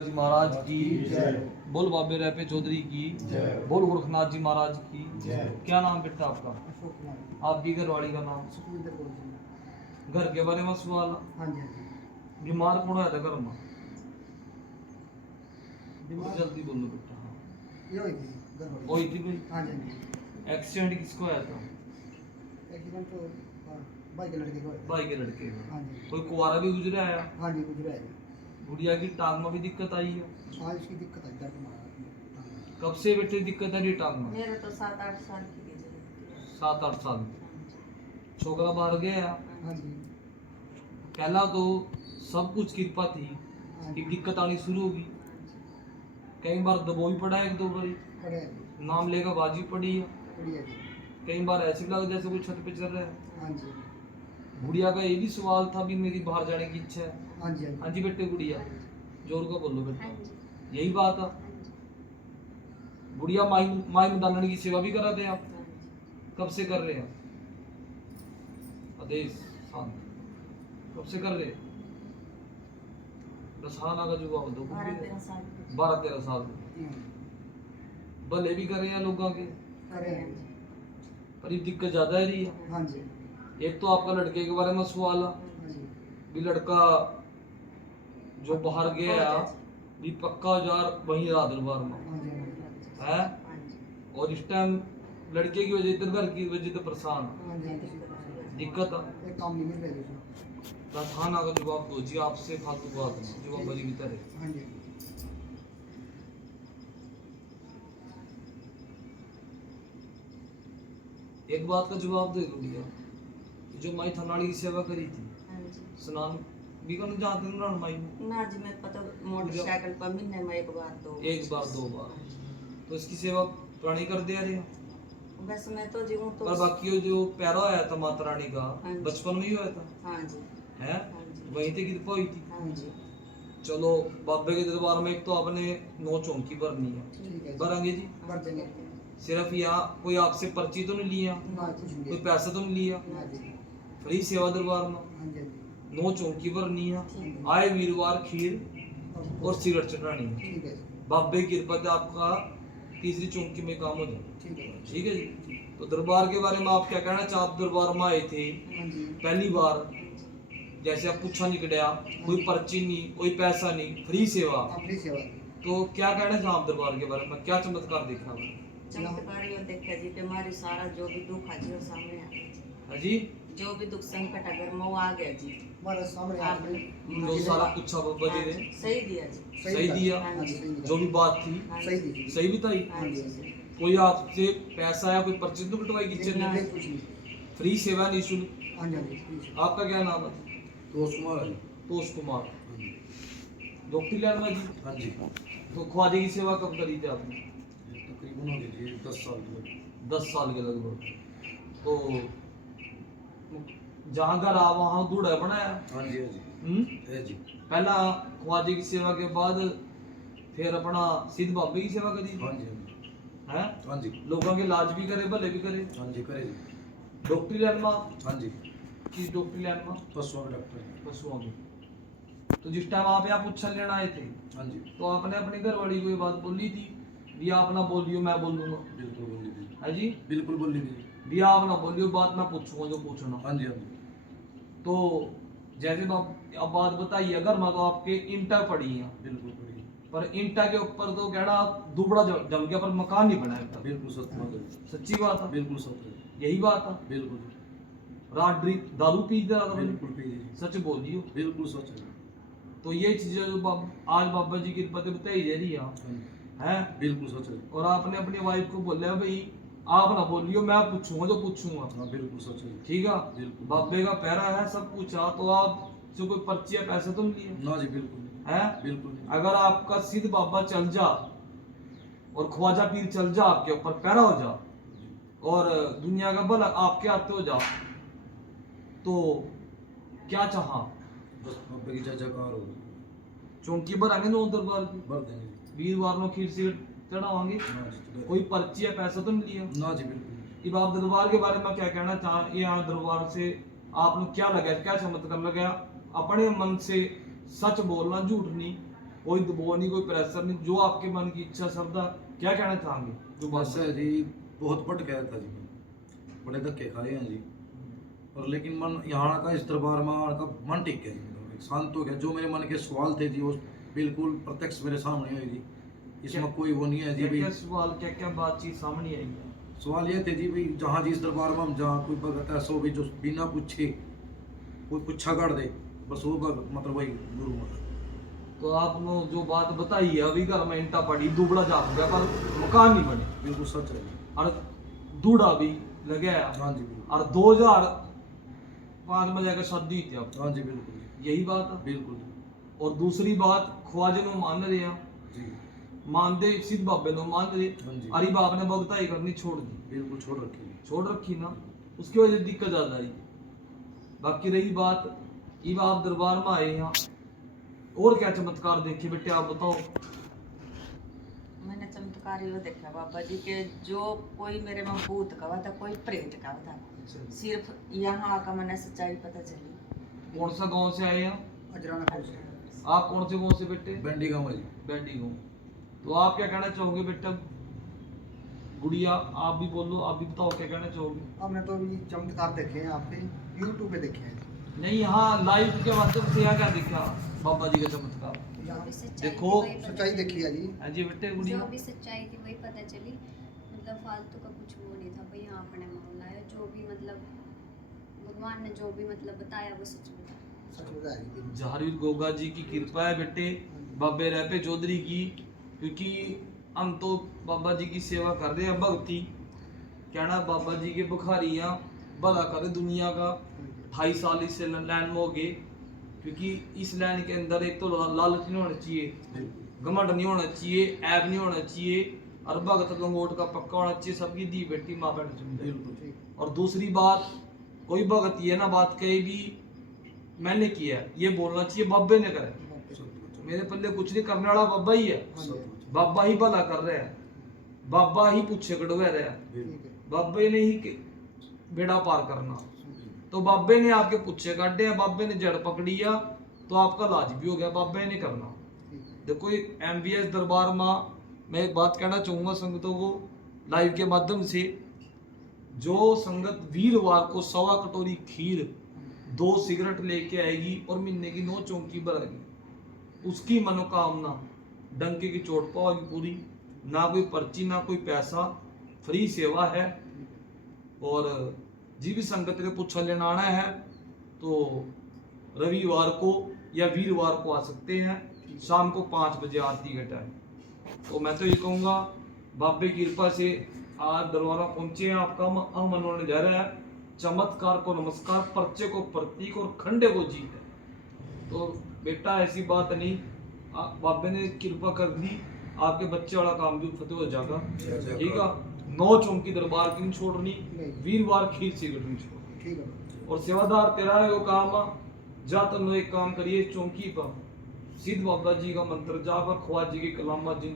जी महाराज की जय। बोल बाबे रैपे चौधरी की जय। बोल गोरखनाथ जी महाराज की जय। क्या नाम बेटा आपका? अशोक कुमार। आपकी घरवाली का नाम? सुखविंदर कौर जी। घर के बारे में सवाल? हाँ जी हाँ जी। बीमार कौन आया था घर में? बीमार जल्दी बोलो बेटा। हाँ ये हुई थी घर वाली। हुई थी भाई। हाँ जी हाँ जी। एक्सीडेंट किसको आया था? एक्सीडेंट तो भाई के लड़के को हुआ था। भाई के लड़के का। हाँ जी। कोई कुआरा भी गुजरा आया? हाँ जी गुजरा है। गुड़िया की टांग में भी दिक्कत आई है? हाँ इसकी दिक्कत आई दर्द मारा। कब से बेटे दिक्कत है टांग में? मेरे तो 7-8 साल की थी। 7-8 साल। छोकरा बाहर गया? हाँ जी। पहला तो सब कुछ कृपा थी कि दिक्कत आनी शुरू होगी। कई बार दबो भी पड़ा है, एक दो बारी पड़े नाम लेगा बाजी पड़ी है। बढ़िया जी। कई बार ऐसे लगा जैसे कोई छत पे चल रहा है। हाँ जी। गुड़िया का ये भी सवाल था भी मेरी बाहर जाने की इच्छा है। हाँ जी हाँ जी बेटे गुड़िया जोर का बोलो बेटा। हाँ जी। यही बात है। गुड़िया माई माई मदानन की सेवा भी करा दे आप? कब से कर रहे हैं? आदेश शांत। कब से कर रहे हैं? रसाना का जवाब दो। 12-13 साल 12-13 साल। भले भी करे हैं लोगों के, करे पर ये दिक्कत ज्यादा है रही है। हाँ जी। एक तो आपका लड़के के बारे में सवाल है हाँ जी। भी लड़का जो बाहर गया भी पक्का जार वहीं रहा दरबार में हाँ जी। है। और इस टाइम लड़के की वजह से घर की वजह से परेशान हाँ जी। दिक्कत है। एक काम नहीं मिल रहा है। थाना का जवाब दो जी, आपसे फालतू बात नहीं जवाब बजी भीतर है। हाँ जी। एक बात का जवाब दे दो भैया, जो माई थनाड़ी की सेवा करी थी स्नान भी करने जाते हैं ना माई में? ना जी मैं पता मोटरसाइकिल पर महीने में एक बार दो बार तो इसकी सेवा प्राणी कर दिया रहे। बस मैं तो जीऊं तो पर बाकी वो जो पैरा आया था माता रानी का हाँ जी। बचपन में ही हुआ था हाँ जी है। हाँ जी वहीं से कृपा हुई थी। हाँ जी चलो बाबे के दरबार में एक तो आपने 9 चौंकी भरनी है। ठीक है। भरेंगे जी? भर देंगे। सिर्फ यहाँ कोई आपसे पर्ची तो नहीं लिया, ना कुछ नहीं। कोई पैसा तो नहीं लिया, हाँ जी। फ्री सेवा दरबार में। हाँ जी। 9 चौंकी भरनी है। ठीक आए वीरवार खीर और सिगरेट चढ़ानी है। ठीक है। बाबे की कृपा से आपका तीसरी चौंकी में काम हो जाए। ठीक है। ठीक है जी। तो दरबार के बारे में आप क्या कहना चाहते? आप दरबार में आए थे हाँ जी। पहली बार, जैसे आप पूछा नहीं कटिया, कोई पर्ची नहीं, कोई पैसा नहीं, फ्री सेवा, अपनी सेवा। तो क्या कहना चाहते आप दरबार के बारे में? क्या चमत्कार देखा आपने? चमत्कार ये देखा जी कि हमारी सारा जो भी दुख है जी वो सामने आ गया हाँ जी। जो भी दुख संकट अगर वो आ गया जी हमारे सामने आप आपने जो सारा कुछ बाबा जी ने सही दिया जी सही दिया। हाँ जी जो भी बात थी हाँ सही जी दी। सही बताई। हाँ जी कोई आपसे पैसा या कोई पर्ची तो कटवाई किचन नहीं, ने? कुछ नहीं। फ्री सेवा निःशुल्क। हाँ जी हाँ जी। आपका क्या नाम है? दोस्त कुमार है। तोष कुमार। हाँ जी। डॉक्टर लाल जी। हाँ जी। तो ख्वाजा की सेवा कब करी थी आपने? तकरीबन हो गई थी 10 साल की। 10 साल के लगभग। तो जहाँ घर आ वहाँ दूड़ा बनाया। हाँ जी हाँ जी है जी। पहला ख्वाजे की सेवा के बाद फिर अपना सिद्ध बाबे की सेवा करी हाँ थी जी हाँ जी। है। हाँ जी। लोगों के इलाज भी करे, भले भी करे। हाँ जी करे जी। डॉक्टरी लाइन में हाँ जी। किस डॉक्टरी लाइन में? पशुओं के डॉक्टर। पशुओं की। तो जिस टाइम आप यहाँ पूछन लेना आए थे हाँ जी। तो आपने अपनी घरवाली को ये बात बोली थी भी आप ना बोलियो मैं बोल दूंगा? बिल्कुल बोली थी। है जी। बिल्कुल बोली थी। भी आप ना बोलियो, बात मैं पूछूंगा जो पूछना। हाँ जी हाँ जी। तो जैसे अब बात बताइए, अगर मैं तो आपके ईंटा पड़ी है बिल्कुल पड़ी। पर ईंटा के ऊपर तो कहना दुबड़ा जम गया पर मकान नहीं बनाया था। बिल्कुल सच बात है। सच्ची बात है। बिल्कुल सच है। यही बात है। बिल्कुल। रात ड्रिंक दारू पी दे रहा था। बिल्कुल पी थी। सच बोलियो। बिल्कुल सच है। तो ये चीजें जो आज बाबा जी की कृपा से बताई जा रही हाँ जी। है। बिल्कुल सच है। और आपने अपनी वाइफ को बोला भाई आप ना बोलियो मैं पूछूंगा जो पूछूंगा। हाँ बिल्कुल सच है। ठीक है। बिल्कुल। बाबे का पैरा है सब पूछा तो आप जो कोई पर्ची या पैसे तो नहीं लिए ना जी बिल्कुल नहीं। है। बिल्कुल नहीं। अगर आपका सिद्ध बाबा चल जा और ख्वाजा पीर चल जा आपके ऊपर पैरा हो जा और दुनिया का भला आपके हाथ हो जा तो क्या चाहा? बस बाबे की जयकार हो। चौंकी भरांगे 9 दरबार की, भर देंगे। वीरवार में खीर से चढ़ावांगे। ना जी। कोई पर्ची या पैसा तो नहीं लिया। ना जी बिल्कुल नहीं। अब आप दरबार के बारे में क्या कहना चाह? यहाँ दरबार से आपने क्या लगा, क्या चमत्कार लगा? अपने मन से सच बोलना, झूठ नहीं, कोई दबाव नहीं, कोई प्रेशर नहीं, जो आपके मन की इच्छा श्रद्धा। क्या कहना चाहेंगे जो बात बस है जी, बहुत भटकाया था जी, बड़े धक्के खाए हैं जी, और लेकिन मन यहाँ का, इस दरबार में आने का मन टिक गया जी, शांत हो गया। जो मेरे मन के सवाल थे जी, वो बिल्कुल प्रत्यक्ष मेरे सामने आए जी। इसमें कोई वो नहीं है जी क्या भाई। सवाल, क्या बातचीत सामने आई है? सवाल ये थे जी भाई, जहाँ जी इस दरबार में हम जहाँ कोई भगत ऐसा हो भी जो बिना पूछे कोई पुच्छा कर दे, बस वो भगत मतलब वही गुरु मतलब। तो आपने जो बात बताई है, अभी घर में इंटा पड़ी, दुबड़ा जा गया पर मकान नहीं बने, बिल्कुल सच है जी। और दूड़ा भी लगे है, हाँ जी बिल्कुल। और 2005 में जाकर शादी हुई थी आप, हाँ जी बिल्कुल जी। यही बात है। बिल्कुल और दूसरी बात, ख्वाजा नु मान रहे हैं, जी। मानते सिद्ध बाबे नु मान रहे, हाँ जी अरे बाप ने भगताई करनी छोड़ दी, बिल्कुल छोड़ रखी जी। छोड़ रखी ना, उसकी वजह से दिक्कत ज्यादा आई। बाकी रही बात, ये आप दरबार में आए हैं, और क्या चमत्कार देखे बेटे आप बताओ? मैंने चमत्कार यो देखा बाबा जी के, जो कोई मेरे में भूत का था, कोई प्रेत का था, सिर्फ यहाँ आकर मैंने सच्चाई पता चली। कौन सा गांव से आए हैं अजराना खोल से आप? कौन से गांव से बेटे? बैंडी गाँव है जी। बैंडी गांव। तो आप क्या कहना चाहोगे बेटा? गुड़िया आप भी बोलो, आप भी बताओ क्या कहना चाहोगे? हमने तो ये चमत्कार देखे हैं आपके यूट्यूब पे देखे हैं। नहीं, यहाँ लाइव के माध्यम से यहाँ क्या दिखा बाबा जी का चमत्कार? यहाँ भी सच्चाई देखो, थी, वही पता सच्चाई चली। देखी है जी। हाँ जी बेटे गुड़िया। जो भी सच्चाई थी वही पता चली, मतलब फालतू का कुछ वो नहीं था भाई। यहाँ अपने मामला है, जो भी मतलब भगवान ने जो भी मतलब बताया वो सच बताया। सच बताया जी। जहारीर गोगा जी की कृपा है बेटे, बाबे रहपे चौधरी की, क्योंकि हम तो बाबा जी की सेवा कर रहे हैं, भक्ति कहना बाबा जी के बुखारियाँ भला करे दुनिया का। 2.5 साल इस लाइन में हो गए, क्योंकि इस लाइन के अंदर एक तो लालच नहीं होना चाहिए, घमंड नहीं होना चाहिए, ऐब नहीं होना चाहिए, और भगत लंगोट का पक्का होना चाहिए। सबकी दी बेटी माँ बहन समझे। बिल्कुल। और दूसरी बात, कोई भगत ये ना बात कहेगी मैंने किया, ये बोलना चाहिए बाबे ने करे, मेरे पल्ले कुछ नहीं, करने वाला बाबा ही है, बाबा ही भला कर रहा है, बाबा ही पूछे कड़वा रहा है, ठीक है। बाबे ने ही बेड़ा पार करना। तो बाबे ने आपके पुच्छे काटे हैं, बाबे ने जड़ पकड़ी है, तो आपका लाज भी हो गया, बाबे ने करना। देखो MBS दरबार में मैं एक बात कहना चाहूँगा संगतों को लाइव के माध्यम से, जो संगत वीरवार को 1.25 कटोरी खीर, 2 सिगरेट लेके आएगी और महीने की 9 चौंकी भरेगी, उसकी मनोकामना डंके की चोट पाओगी पूरी। ना कोई पर्ची, ना कोई पैसा, फ्री सेवा है। और जी भी संगत के पूछा लेना आना है तो रविवार को या वीरवार को आ सकते हैं, शाम को 5 बजे आरती का टाइम। तो मैं तो ये कहूँगा बाबे की कृपा से आज दरबार पहुंचे हैं, आपका मन होने जा रहा है। चमत्कार को नमस्कार, पर्चे को प्रतीक और खंडे को जीत है। तो बेटा ऐसी बात नहीं, बाबे ने कृपा कर दी, आपके बच्चे वाला काम भी फतेह हो जाएगा। ठीक है, 9 चौंकी दरबार की नहीं छोड़नी, वीरवार खीर सिगरेट नहीं छोड़नी। ठीक है। और सेवादार तेरा है वो काम, जा तो एक काम करिए, चौंकी पर सिद्ध बाबा जी का मंत्र जाकर ख्वाजा जी की कलामा जिंदगी